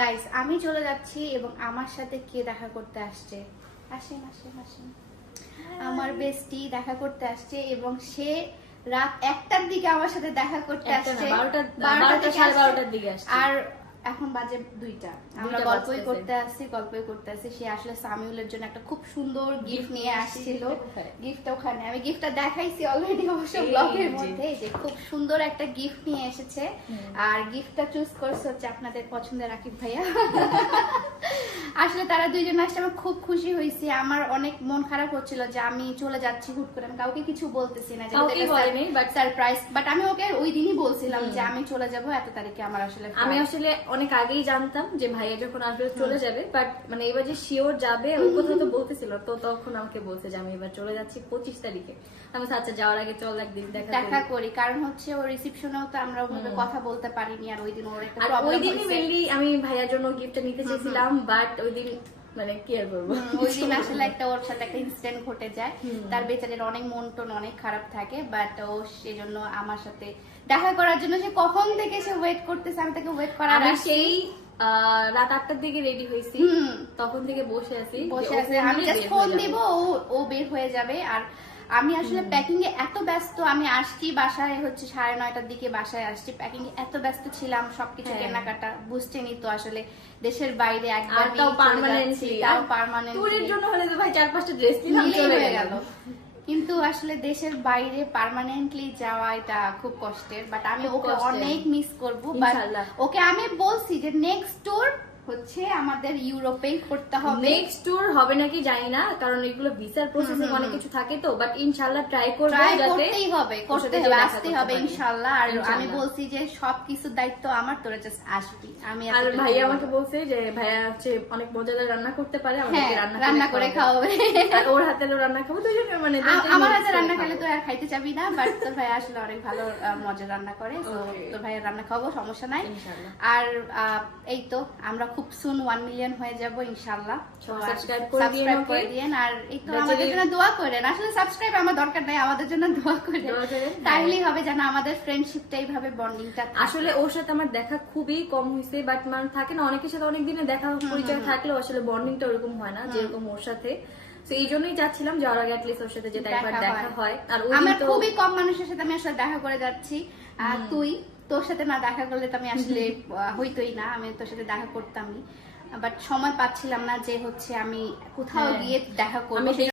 Guys আমি চলে যাচ্ছি এবং আমার সাথে কে দেখা করতে আসছে? আসেন আসেন আসেন, আমার বেস্টি দেখা করতে আসছে এবং সে রাত 1টার দিকে আমার সাথে দেখা করতে আসছে। 12টার দিকে আসছে। আর এখন বাজে 2টা। আমরা গল্পই করতে আসছি। সে আসলে সামিউলের জন্য একটা খুব সুন্দর গিফট নিয়ে আসছিল। গিফটটা ওখানে আমি গিফটটা দেখাইছি অলরেডি অবশ্য ব্লগের মধ্যে, যে খুব সুন্দর একটা গিফট নিয়ে এসেছে। আর গিফটটা চুজ করছে হচ্ছে আপনাদের পছন্দের রাকিব ভাইয়া। আসলে তারা দুইজন আসছে, আমি খুব খুশি হয়েছি। আমার অনেক মন খারাপ হচ্ছিল যে আমি চলে যাচ্ছি হুট করে, আমি কাউকে কিছু বলতেছি না, সারপ্রাইজ। বাট আমি ওকে ওই দিনই বলছিলাম যে আমি চলে যাব এত তারিখে। আমার আসলে আমি আসলে অনেক আগেই জানতাম যে ভাইয়া যখন আসবে চলে যাবে, বাট মানে এবার যে শিওর যাবে ওই কথা তো বলতেছিল, তো তখন আমাকে বলছে যে আমি এবার চলে যাচ্ছি 25 তারিখে। আমি আচ্ছা যাওয়ার আগে চল একদিন দেখা করি, কারণ হচ্ছে ওর রিসেপশনেও তো আমরা ওভাবে কথা বলতে পারিনি। আর ওই দিন ওর একটা প্রবলেম ওই দিনই মেইনলি আমি ভাইয়ার জন্য গিফটটা নিতে চেয়েছিলাম, বাট ওই দিন মানে কি আর বলবো, ওই দিন আসলে একটা ওর সাথে একটা ইনসিডেন্ট ঘটে যায়। তার বেচারের অনেক মন টন অনেক খারাপ থাকে, বাট ও সেজন্য আমার সাথে দেখা করার জন্য সে কখন থেকে সে ওয়েট করতেছে। আমি তাকে ওয়েট করার সেই রাত 8টার দিকে রেডি হয়েছি, তখন থেকে বসে আছি। আমি জাস্ট ফোন দিব, ও বের হয়ে যাবে। আর আমি আসলে প্যাকিং এ এত ব্যস্ত, আমি আসছি বাসায় হচ্ছে 9:30টার দিকে বাসায় আসছি, প্যাকিং এ এত ব্যস্ত ছিলাম, সবকিছু কেনাকাটা বুঝছেনি তো। আসলে দেশের বাইরে একবার ট্যুরের জন্য হলে তো ভাই 4-5টা ড্রেস নিলাম, চলে গেল। কিন্তু আসলে দেশের বাইরে পার্মানেন্টলি যাওয়া এটা খুব কষ্টের। বাট আমি ওকে অনেক মিস করবো। বাট ওকে আমি বলছি যে নেক্সট ট্যুর হচ্ছে আমাদের ইউরোপেই করতে হবে। নেক্সট ট্যুর হবে নাকি জানি না, কারণ এগুলো ভিসার প্রসেসিং অনেক কিছু থাকে তো, বাট ইনশাআল্লাহ ট্রাই করব, যাতে করতে হবে আসতে হবে ইনশাআল্লাহ। আর আমি বলছি যে সবকিছু দায়িত্ব আমার, তোরা জাস্ট আসবি। আমি আর ভাইয়া আমাকে বলছে যে ভাইয়া হচ্ছে অনেক মজাদার রান্না করতে পারে, আমাদেরকে রান্না করে খাওয়াবে, আর ওর হাতেরও রান্না খাবো দুইজনে। মানে আমার হাতে রান্না খেলে তো আর খাইতে চাবি না, বাট তোর ভাই আসলে অনেক ভালো মজা রান্না করে, তো তোর ভাইয়ের রান্না খাবো, সমস্যা নাই। আর এই তো আমরা খুব সুন 1 মিলিয়ন হয়ে যাব ইনশাআল্লাহ। সাবস্ক্রাইব করে দিয়েন। আর এই তো আমাদের জন্য দোয়া করেন। আসলে সাবস্ক্রাইব আমার দরকার নাই, আমাদের জন্য দোয়া করেন, তাইলেই হবে যেন আমাদের ফ্রেন্ডশিপটা এইভাবে বন্ডিংটা। আসলে ওর সাথে আমার দেখা খুবই কম হয়েছে, বাট মানে থাকে না অনেকের সাথে অনেক দিনে দেখা পরিচয় থাকলেও আসলে বন্ডিংটা ওরকম হয় না যেরকম ওর সাথে। তো এই জন্যই যাচ্ছিলাম যাওয়ার আগে অ্যাটলিস্ট ওর সাথে যেটা একবার দেখা হয়। আর আমার খুবই কম মানুষের সাথে আমি আসলে দেখা করে যাচ্ছি। আর তোর সাথে না দেখা করলে তো আমি আসলে হইতোই না, আমি তোর সাথে দেখা করতামই, বাট সময় পাচ্ছিলাম না যে হচ্ছে আমি কোথাও গিয়ে দেখা করবো।